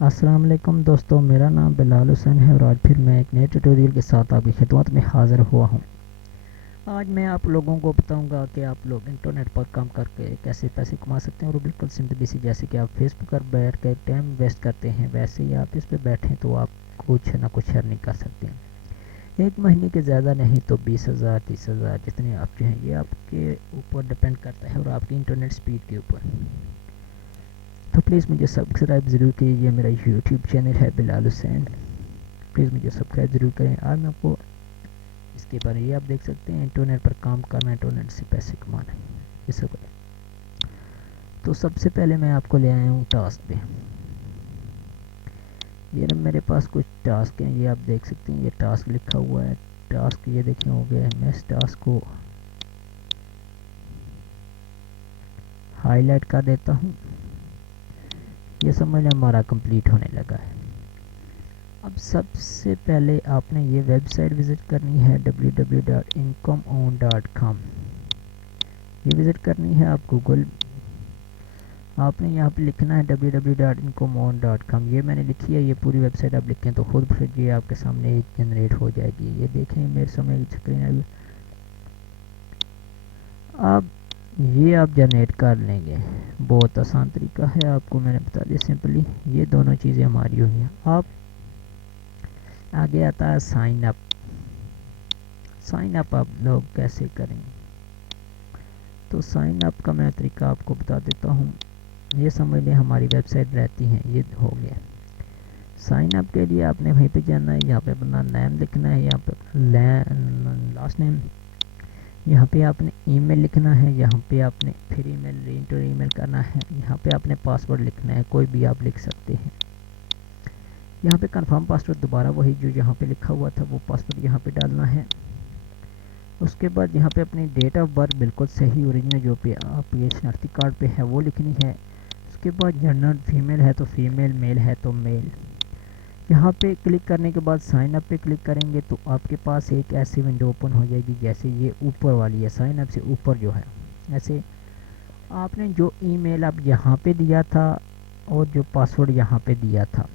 السلام علیکم دوستو، میرا نام بلال حسین ہے اور آج پھر میں ایک نئے ٹیوٹوریل کے ساتھ آپ کی خدمت میں حاضر ہوا ہوں۔ آج میں آپ لوگوں کو بتاؤں گا کہ آپ لوگ انٹرنیٹ پر کام کر کے کیسے پیسے کما سکتے ہیں، اور بالکل سمپلی سی جیسے کہ آپ فیس بک پر بیٹھ کے ٹائم ویسٹ کرتے ہیں ویسے ہی آپ اس پہ بیٹھیں تو آپ کچھ نہ کچھ ارننگ کر سکتے ہیں۔ ایک مہینے کے زیادہ نہیں تو 20,000 30,000 جتنے آپ چاہیں، یہ آپ کے اوپر ڈپینڈ کرتا ہے اور آپ کی انٹرنیٹ سپیڈ کے اوپر۔ تو پلیز مجھے سبسکرائب ضرور کیجیے، میرا یوٹیوب چینل ہے بلال حسین، پلیز مجھے سبسکرائب ضرور کریں۔ آج میں آپ کو اس کے بارے یہ آپ دیکھ سکتے ہیں انٹرنیٹ پر کام کرنا، انٹرنیٹ سے پیسے کمانا، یہ سب ہے۔ تو سب سے پہلے میں آپ کو لے آیا ہوں ٹاسک پہ۔ یہ میرے پاس کچھ ٹاسک ہیں، یہ آپ دیکھ سکتے ہیں، یہ ٹاسک لکھا ہوا ہے۔ ٹاسک یہ دیکھیں ہو گیا ہے، میں اس ٹاسک کو ہائی لائٹ کر دیتا ہوں۔ یہ سمجھ لیں ہمارا کمپلیٹ ہونے لگا ہے۔ اب سب سے پہلے آپ نے یہ ویب سائٹ وزٹ کرنی ہے www.incomeon.com۔ یہ وزٹ کرنی ہے آپ گوگل، آپ نے یہاں پہ لکھنا ہے www.incomeon.com۔ یہ میں نے لکھی ہے، یہ پوری ویب سائٹ آپ لکھیں تو خود پھر یہ آپ کے سامنے ایک جنریٹ ہو جائے گی۔ یہ دیکھیں میرے سامنے اسکرین ابھی آپ جنریٹ کر لیں گے، بہت آسان طریقہ ہے، آپ کو میں نے بتا دیا سمپلی۔ یہ دونوں چیزیں ہماری ہوئی ہیں۔ آپ آگے آتا ہے سائن اپ۔ سائن اپ آپ لوگ کیسے کریں، تو سائن اپ کا میں طریقہ آپ کو بتا دیتا ہوں۔ یہ سمجھ لیں ہماری ویب سائٹ رہتی ہیں، یہ ہو گیا۔ سائن اپ کے لیے آپ نے وہیں پہ جانا ہے، یہاں پہ اپنا نیم لکھنا ہے، یہاں پہ لاسٹ نیم، یہاں پہ آپ نے ای میل لکھنا ہے، یہاں پہ آپ نے پھر ای میل ری انٹر ای میل کرنا ہے، یہاں پہ آپ نے پاسورڈ لکھنا ہے، کوئی بھی آپ لکھ سکتے ہیں۔ یہاں پہ کنفرم پاسورڈ دوبارہ وہی جو یہاں پہ لکھا ہوا تھا وہ پاسورڈ یہاں پہ ڈالنا ہے۔ اس کے بعد یہاں پہ اپنی ڈیٹ آف برتھ بالکل صحیح اوریجنل جو پہ آپ یہ شناختی کارڈ پہ ہے وہ لکھنی ہے۔ اس کے بعد جنرل فیمیل ہے تو فیمیل، میل ہے تو میل۔ یہاں پہ کلک کرنے کے بعد سائن اپ پہ کلک کریں گے تو آپ کے پاس ایک ایسی ونڈو اوپن ہو جائے گی جیسے یہ اوپر والی ہے، سائن اپ سے اوپر جو ہے ایسے۔ آپ نے جو ای میل آپ یہاں پہ دیا تھا اور جو پاسورڈ یہاں پہ دیا تھا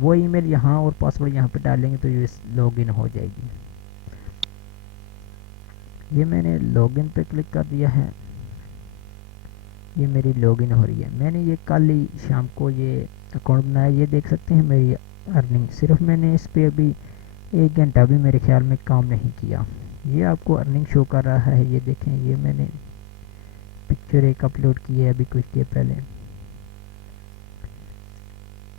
وہ ای میل یہاں اور پاسورڈ یہاں پہ ڈالیں گے تو یہ لاگ ان ہو جائے گی۔ یہ میں نے لاگ ان پہ کلک کر دیا ہے، یہ میری لاگ ان ہو رہی ہے۔ میں نے یہ کل ہی شام کو یہ اکاؤنٹ بنایا، یہ دیکھ سکتے ہیں میری ارننگ۔ صرف میں نے اس پہ ابھی 1 گھنٹہ بھی میرے خیال میں کام نہیں کیا، یہ آپ کو ارننگ شو کر رہا ہے۔ یہ دیکھیں، یہ میں نے پکچر ایک اپلوڈ کی ہے ابھی کچھ دیر پہلے۔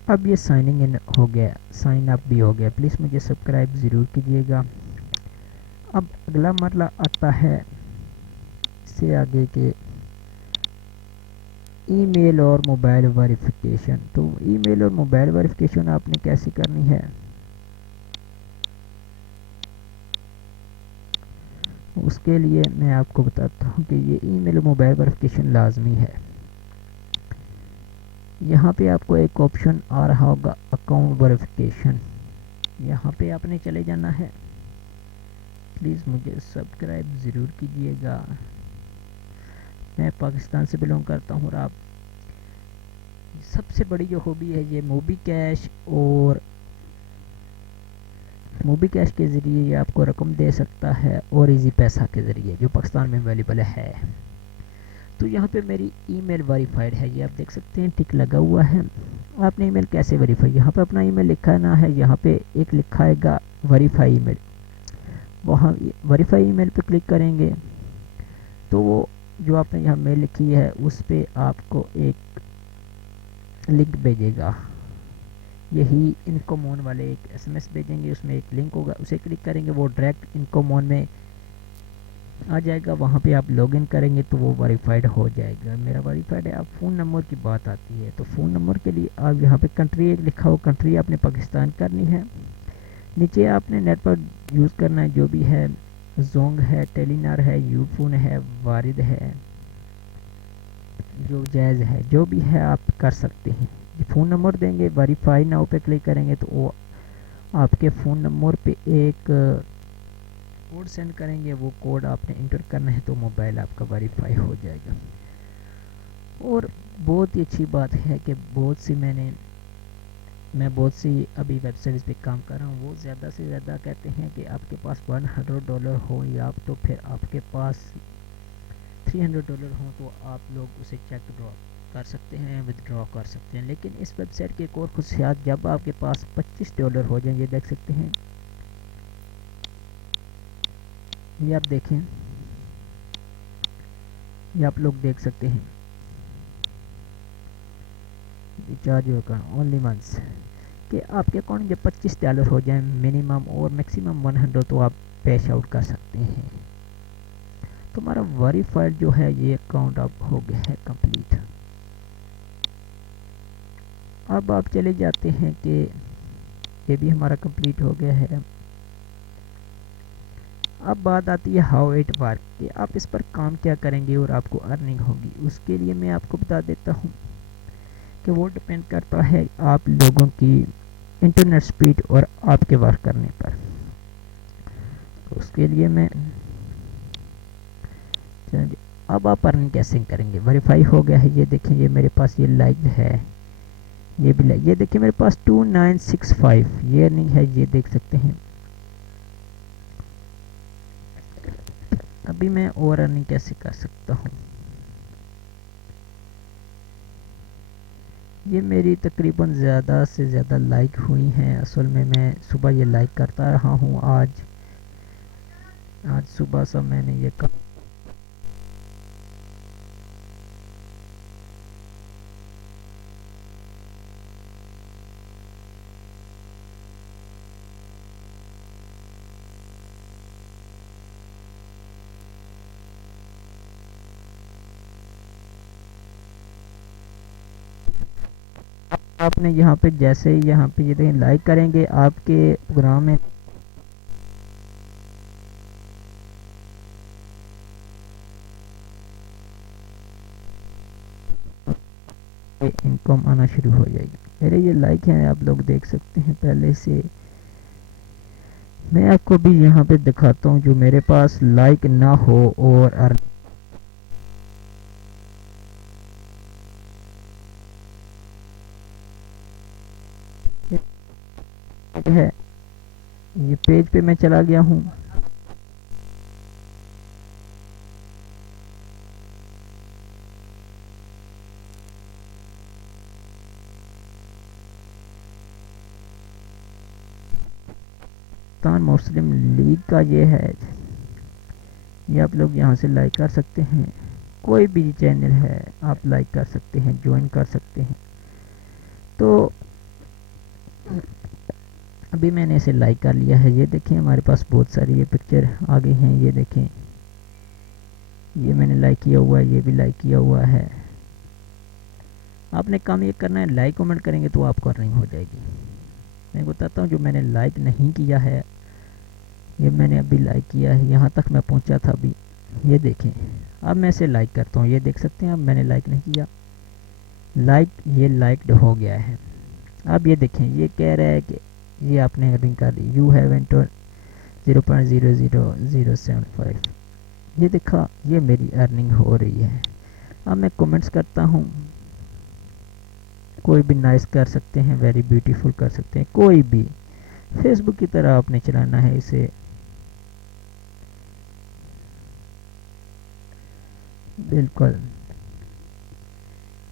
اب یہ سائننگ ان ہو گیا، سائن اپ بھی ہو گیا، پلیز مجھے سبسکرائب ضرور کیجیے گا۔ اب اگلا مرحلہ آتا ہے اس سے آگے کے ای میل اور موبائل ویریفیکیشن۔ تو ای میل اور موبائل ویریفیکیشن آپ نے کیسے کرنی ہے، اس کے لیے میں آپ کو بتاتا ہوں کہ یہ ای میل اور موبائل ویریفیکیشن لازمی ہے۔ یہاں پہ آپ کو ایک آپشن آ رہا ہوگا اکاؤنٹ ویریفیکیشن، یہاں پہ آپ نے چلے جانا ہے۔ پلیز مجھے سبسکرائب ضرور کیجیے گا، میں پاکستان سے بلونگ کرتا ہوں، اور آپ سب سے بڑی جو ہابی ہے یہ موبی کیش، اور موبی کیش کے ذریعے یہ آپ کو رقم دے سکتا ہے، اور ایزی پیسہ کے ذریعے جو پاکستان میں اویلیبل ہے۔ تو یہاں پہ میری ای میل ویریفائڈ ہے، یہ آپ دیکھ سکتے ہیں ٹک لگا ہوا ہے۔ آپ نے ای میل کیسے ویریفائی، یہاں پہ اپنا ای میل لکھنا ہے، یہاں پہ ایک لکھا ہے گا ویریفائی ای میل، وہاں ویریفائی ای میل پہ کلک کریں گے تو وہ جو آپ نے یہاں میل لکھی ہے اس پہ آپ کو ایک لنک بھیجے گا، یہی انکومون والے ایک ایس ایم ایس بھیجیں گے، اس میں ایک لنک ہوگا، اسے کلک کریں گے وہ ڈائریکٹ انکومون میں آ جائے گا، وہاں پہ آپ لاگ ان کریں گے تو وہ ویریفائڈ ہو جائے گا۔ میرا ویریفائڈ ہے۔ اب فون نمبر کی بات آتی ہے، تو فون نمبر کے لیے آپ یہاں پہ کنٹری ایک لکھا ہو، کنٹری آپ نے پاکستان کرنی ہے۔ نیچے آپ نے نیٹ پر یوز کرنا ہے جو بھی ہے، زونگ ہے، ٹیلی نار ہے، یو فون ہے، وارد ہے، جو جائز ہے، جو بھی ہے آپ کر سکتے ہیں۔ فون نمبر دیں گے، ویریفائی ناؤ پہ کلک کریں گے تو وہ آپ کے فون نمبر پہ ایک کوڈ سینڈ کریں گے، وہ کوڈ آپ نے انٹر کرنا ہے تو موبائل آپ کا ویریفائی ہو جائے گا۔ اور بہت ہی اچھی بات ہے کہ بہت سی میں نے میں بہت سی ابھی ویب سائٹس پہ کام کر رہا ہوں، وہ زیادہ سے زیادہ کہتے ہیں کہ آپ کے پاس $100 ہو یا تو پھر آپ کے پاس $300 ہوں تو آپ لوگ اسے چیک ڈرا کر سکتے ہیں، ودڈرا کر سکتے ہیں. لیکن اس ویب سائٹ کی ایک اور خصوصیات، جب آپ کے پاس $25 ہو جائیں، یہ دیکھ سکتے ہیں، یہ آپ دیکھیں، یہ آپ لوگ دیکھ سکتے ہیں، recharge your account only once, کہ آپ کے اکاؤنٹ جب $25 ہو جائیں منیمم اور میکسیمم 100 تو آپ پیش آؤٹ کر سکتے ہیں. تو ہمارا ویریفائڈ جو ہے یہ اکاؤنٹ اب ہو گیا ہے کمپلیٹ. اب آپ چلے جاتے ہیں کہ یہ بھی ہمارا کمپلیٹ ہو گیا ہے. اب بات آتی ہے ہاؤ اٹ ورک، کہ آپ اس پر کام کیا کریں گے اور آپ کو ارننگ ہوگی. اس کے لیے میں آپ کو بتا دیتا ہوں کہ وہ ڈپینڈ کرتا ہے آپ لوگوں کی انٹرنیٹ سپیڈ اور آپ کے ورک کرنے پر. اس کے لیے میں اب آپ ارننگ کیسے کریں گے. ویریفائی ہو گیا ہے، یہ دیکھیں، یہ میرے پاس یہ لائک ہے، یہ بھی لائک، یہ دیکھیں میرے پاس 2965 یہ ارننگ ہے، یہ دیکھ سکتے ہیں. ابھی میں اور ارننگ کیسے کر سکتا ہوں. یہ میری تقریباً زیادہ سے زیادہ لائک ہوئی ہیں. اصل میں صبح یہ لائک کرتا رہا ہوں. آج صبح سے میں نے یہ آپ نے یہاں پہ جیسے ہی یہاں پہ یہ دیکھیں لائک کریں گے آپ کے پروگرام میں انکم آنا شروع ہو جائے گی. میرے یہ لائک ہیں، آپ لوگ دیکھ سکتے ہیں پہلے سے. میں آپ کو بھی یہاں پہ دکھاتا ہوں جو میرے پاس لائک نہ ہو اور ہے. یہ پیج پہ میں چلا گیا ہوں. مسلم لیگ کا یہ ہے، یہ آپ لوگ یہاں سے لائک کر سکتے ہیں. کوئی بھی چینل ہے آپ لائک کر سکتے ہیں، جوائن کر سکتے ہیں. تو ابھی میں نے اسے لائک کر لیا ہے. یہ دیکھیں ہمارے پاس بہت ساری یہ پکچر آ گئی ہیں. یہ دیکھیں، یہ میں نے لائک کیا ہوا ہے، یہ بھی لائک کیا ہوا ہے. آپ نے کام یہ کرنا ہے، لائک کمنٹ کریں گے تو آپ کو ارننگ ہو جائے گی. میں بتاتا ہوں جو میں نے لائک نہیں کیا ہے، یہ میں نے ابھی لائک کیا ہے، یہاں تک میں پہنچا تھا ابھی. یہ دیکھیں، اب میں اسے لائک کرتا ہوں. یہ دیکھ سکتے ہیں، اب میں نے لائک نہیں کیا، لائک یہ لائکڈ ہو گیا ہے. اب یہ دیکھیں، یہ کہہ رہا ہے کہ یہ آپ نے ارننگ کر دی، یو ہیو انٹر 0.00075. یہ دیکھا، یہ میری ارننگ ہو رہی ہے. اب میں کمنٹس کرتا ہوں، کوئی بھی نائس کر سکتے ہیں، ویری بیوٹیفل کر سکتے ہیں، کوئی بھی. فیس بک کی طرح آپ نے چلانا ہے اسے. بالکل،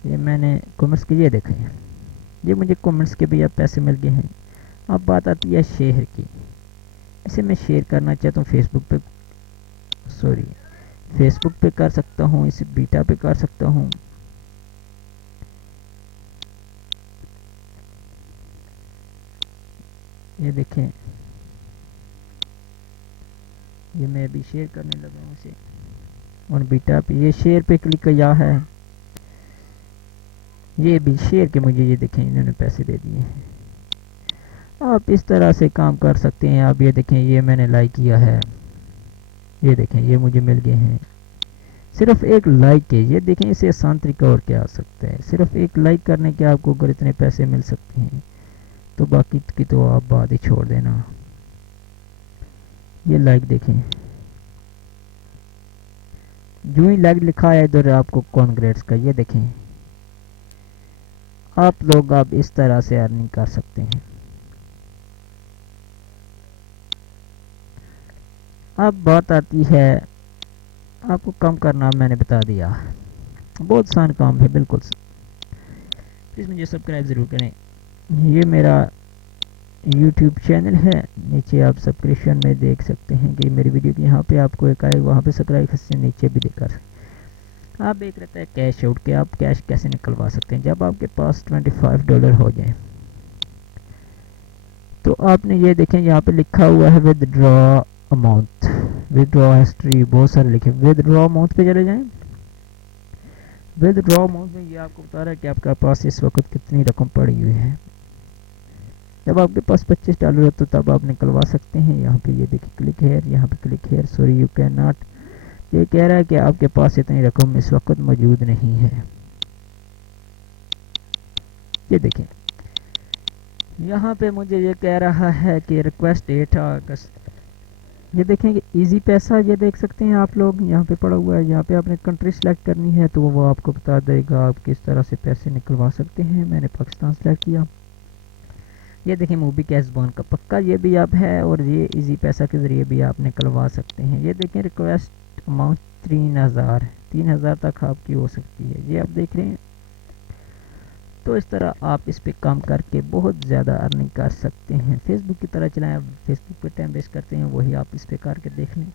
یہ میں نے کمنٹس کے، یہ دیکھیں، یہ مجھے کمنٹس کے بھی اب پیسے مل گئے ہیں. اب بات آتی ہے شیئر کی. اسے میں شیئر کرنا چاہتا ہوں فیس بک پہ کر سکتا ہوں، اسے بیٹا پہ کر سکتا ہوں. یہ دیکھیں، یہ میں ابھی شیئر کرنے لگا ہوں اسے. اور بیٹا پہ یہ شیئر پہ کلک کیا ہے، یہ بھی شیئر کے مجھے یہ دیکھیں انہوں نے پیسے دے دیے ہیں. آپ اس طرح سے کام کر سکتے ہیں. آپ یہ دیکھیں، یہ میں نے لائک کیا ہے، یہ دیکھیں یہ مجھے مل گئے ہیں صرف ایک لائک کے. یہ دیکھیں، اسے آسان طریقہ اور کیا آ سکتا ہے. صرف ایک لائک کرنے کے آپ کو اگر اتنے پیسے مل سکتے ہیں تو باقی کی تو آپ بات ہی چھوڑ دینا. یہ لائک دیکھیں، جو ہی لائک لکھا ہے ادھر آپ کو کانگریٹس کا. یہ دیکھیں، آپ لوگ اب اس طرح سے ارننگ کر سکتے ہیں. اب بات آتی ہے آپ کو کم کرنا. میں نے بتا دیا بہت آسان کام ہے بالکل. پلیز مجھے سبسکرائب ضرور کریں. یہ میرا یوٹیوب چینل ہے. نیچے آپ سبسکرپشن میں دیکھ سکتے ہیں کہ میری ویڈیو کی یہاں پہ آپ کو ایک آئے وہاں پہ سبسکرائب سے نیچے بھی دیکھ کر آپ ایک رہتا ہے کیش آؤٹ کے آپ کیش کیسے نکلوا سکتے ہیں. جب آپ کے پاس $25 ہو جائیں تو آپ نے یہ دیکھیں یہاں پہ لکھا ہوا ہے with draw amount, with draw history, بہت سارے لکھے. ود ڈرا اماؤنٹ پہ چلے جائیں. ود ڈرا اماؤنٹ میں یہ آپ کو بتا رہا ہے کہ آپ کے پاس اس وقت کتنی رقم پڑی ہوئی ہے. جب آپ کے پاس $25 ہو تو تب آپ نکلوا سکتے ہیں. یہاں پہ یہ دیکھیں کلک ہیئر, یہاں پہ click here. Sorry you can not. یہ کہہ رہا ہے کہ آپ کے پاس اتنی رقم اس وقت موجود نہیں ہے. یہ دیکھیں یہاں پہ مجھے یہ کہہ رہا ہے کہ ریکویسٹ 8 اگست. یہ دیکھیں کہ ایزی پیسہ, یہ دیکھ سکتے ہیں آپ لوگ یہاں پہ پڑا ہوا ہے. یہاں پہ آپ نے کنٹری سلیکٹ کرنی ہے تو وہ آپ کو بتا دے گا آپ کس طرح سے پیسے نکلوا سکتے ہیں. میں نے پاکستان سلیکٹ کیا. یہ دیکھیں موبی کیش بون کا پکا یہ بھی آپ ہے اور یہ ایزی پیسہ کے ذریعے بھی آپ نکلوا سکتے ہیں. یہ دیکھیں ریکویسٹ اماؤنٹ 3000 تک آپ کی ہو سکتی ہے. یہ آپ دیکھ رہے ہیں. تو اس طرح آپ اس پہ کام کر کے بہت زیادہ ارننگ کر سکتے ہیں. فیس بک کی طرح چلائیں. فیس بک پہ ٹائم ویسٹ کرتے ہیں وہی آپ اس پہ کر کے دیکھ لیں.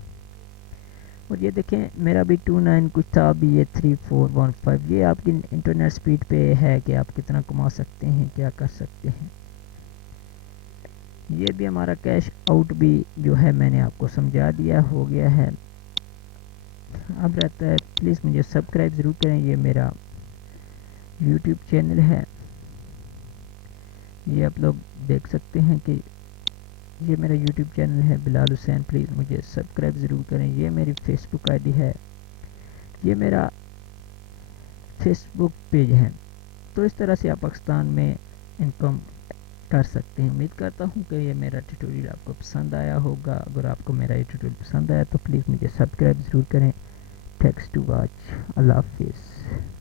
اور یہ دیکھیں میرا بھی 29 کچھ تھا, ابھی یہ 3415. یہ آپ کی انٹرنیٹ سپیڈ پہ ہے کہ آپ کتنا کما سکتے ہیں, کیا کر سکتے ہیں. یہ بھی ہمارا کیش آؤٹ بھی جو ہے میں نے آپ کو سمجھا دیا, ہو گیا ہے. اب رہتا ہے پلیز مجھے سبسکرائب ضرور کریں. یہ میرا یوٹیوب چینل ہے. یہ آپ لوگ دیکھ سکتے ہیں کہ یہ میرا یوٹیوب چینل ہے بلال حسین. پلیز مجھے سبسکرائب ضرور کریں. یہ میری فیس بک آئی ڈی ہے. یہ میرا فیس بک پیج ہے. تو اس طرح سے آپ پاکستان میں انکم کر سکتے ہیں. امید کرتا ہوں کہ یہ میرا ٹیوٹوریل آپ کو پسند آیا ہوگا. اگر آپ کو میرا یہ ٹیوٹوریل پسند آیا تو پلیز مجھے سبسکرائب ضرور کریں. Thanks to watch. اللہ حافظ.